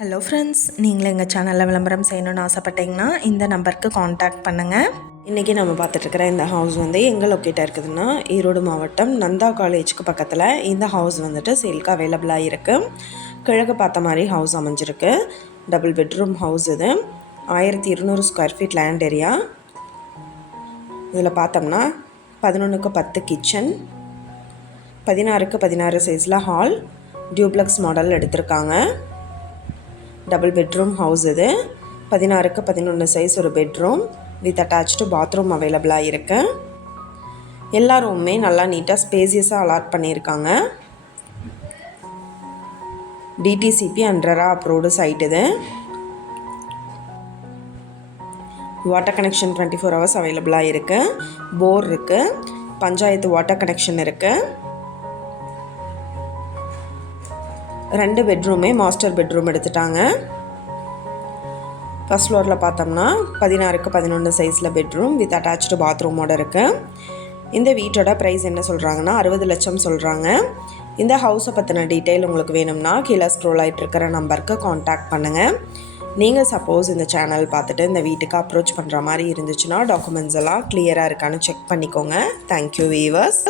Hello friends நீங்களும் எங்கள் சேனலில் விளம்பரம் செய்யணும்னு ஆசைப்பட்டீங்கன்னா இந்த நம்பருக்கு காண்டாக்ட் பண்ணுங்கள் இன்றைக்கி நம்ம பார்த்துட்ருக்கிற இந்த ஹவுஸ் வந்து எங்கே லொக்கேட்டாக இருக்குதுன்னா ஈரோடு மாவட்டம் நந்தா காலேஜுக்கு பக்கத்தில் இந்த ஹவுஸ் வந்துட்டு சேல்க்கு அவைலபிளாக இருக்குது கிழக்கு பார்த்த மாதிரி ஹவுஸ் அமைஞ்சிருக்கு. டபுள் பெட்ரூம் ஹவுஸ் இது. ஆயிரத்தி இருநூறு ஸ்கொயர் ஃபீட் லேண்ட் ஏரியா இதில் பார்த்தோம்னா பதினொன்றுக்கு பத்து கிச்சன் பதினாறுக்கு பதினாறு சைஸில் ஹால் டியூப்ளக்ஸ் மாடல் எடுத்திருக்காங்க. டபுள் பெட்ரூம் ஹவுஸ் இது. பதினாறுக்கு பதினொன்று சைஸ் ஒரு பெட்ரூம். வித் அட்டாச்சு பாத்ரூம் அவைலபிளாக இருக்குது எல்லா ரூமுமே நல்லா நீட்டாக ஸ்பேசியஸாக அலாட் பண்ணியிருக்காங்க டிடிசிபி அண்ட்ரரா அப்ரூவ்டு சைட் இது. Water connection twenty four hours அவைலபிளாக இருக்குது போர் இருக்குது பஞ்சாயத்து வாட்டர் கனெக்ஷன் இருக்குது ரெண்டு பெட்ரூமே மாஸ்டர் பெட்ரூம் எடுத்துட்டாங்க. ஃபஸ்ட் ஃப்ளோரில் பார்த்தோம்னா பதினாறுக்கு பதினொன்று சைஸில் பெட்ரூம் வித் அட்டாச்சு பாத்ரூமோடு இருக்குது இந்த வீட்டோட ப்ரைஸ் என்ன சொல்கிறாங்கன்னா அறுபது லட்சம் சொல்கிறாங்க இந்த ஹவுஸை பற்றின டீட்டெயில் உங்களுக்கு வேணும்னா கீழே ஸ்க்ரோல் ஆகிட்டு இருக்கிற நம்பருக்கு காண்டாக்ட் பண்ணுங்கள் நீங்கள் சப்போஸ் இந்த சேனல் பார்த்துட்டு இந்த வீட்டுக்கு அப்ரோச் பண்ணுற மாதிரி இருந்துச்சுன்னா டாக்குமெண்ட்ஸ் எல்லாம் கிளியராக இருக்கான்னு செக் பண்ணிக்கோங்க. Thank you viewers